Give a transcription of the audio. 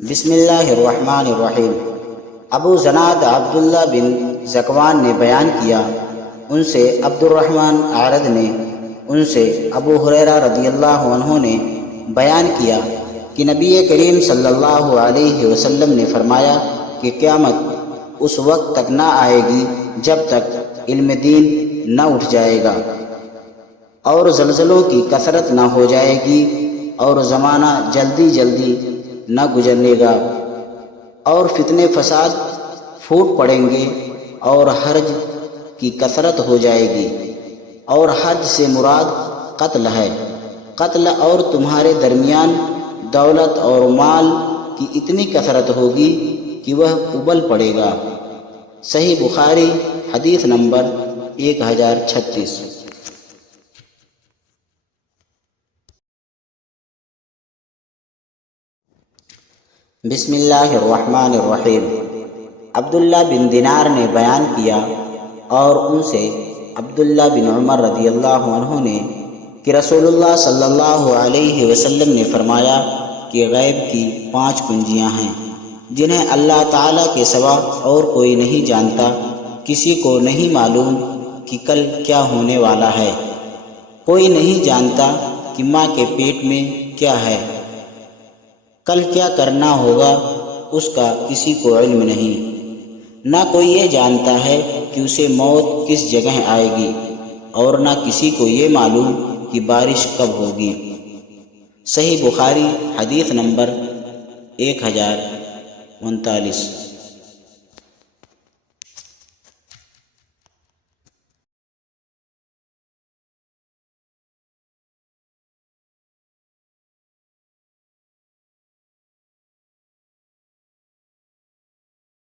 بسم اللہ الرحمن الرحیم۔ ابو زناد عبداللہ بن ذکوان نے بیان کیا، ان سے عبد الرحمن اعرج نے، ان سے ابو ہریرہ رضی اللہ عنہ نے بیان کیا کہ نبی کریم صلی اللہ علیہ وسلم نے فرمایا کہ قیامت اس وقت تک نہ آئے گی جب تک علم دین نہ اٹھ جائے گا، اور زلزلوں کی کثرت نہ ہو جائے گی، اور زمانہ جلدی جلدی نہ گزرنے گا، اور فتنے فساد پھوٹ پڑیں گے، اور حرج کی کثرت ہو جائے گی، اور حرج سے مراد قتل ہے، قتل، اور تمہارے درمیان دولت اور مال کی اتنی کثرت ہوگی کہ وہ ابل پڑے گا۔ صحیح بخاری حدیث نمبر 1036۔ بسم اللہ الرحمن الرحیم۔ عبداللہ بن دینار نے بیان کیا، اور ان سے عبداللہ بن عمر رضی اللہ عنہ نے کہ رسول اللہ صلی اللہ علیہ وسلم نے فرمایا کہ غیب کی 5 کنجیاں ہیں جنہیں اللہ تعالیٰ کے سوا اور کوئی نہیں جانتا۔ کسی کو نہیں معلوم کہ کل کیا ہونے والا ہے، کوئی نہیں جانتا کہ ماں کے پیٹ میں کیا ہے، کل کیا کرنا ہوگا، اس کا کسی کو علم نہیں، نہ کوئی یہ جانتا ہے کہ اسے موت کس جگہ آئے گی، اور نہ کسی کو یہ معلوم کہ بارش کب ہوگی۔ صحیح بخاری حدیث نمبر 1039۔